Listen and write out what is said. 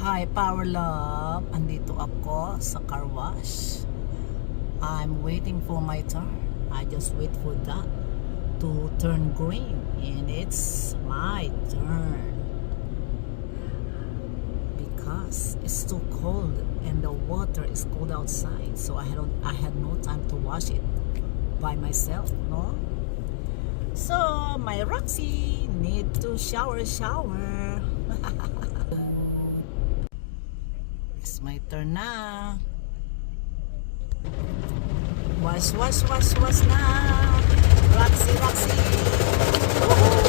Hi Power Love, andito ako sa car wash. I'm waiting for my turn. I just wait for that to turn green and it's my turn because it's too cold and the water is cold outside, so I had no time to wash it by myself, no? So my Roxie need to shower. It's my turn na. Wash na. Roxie. Woohoo!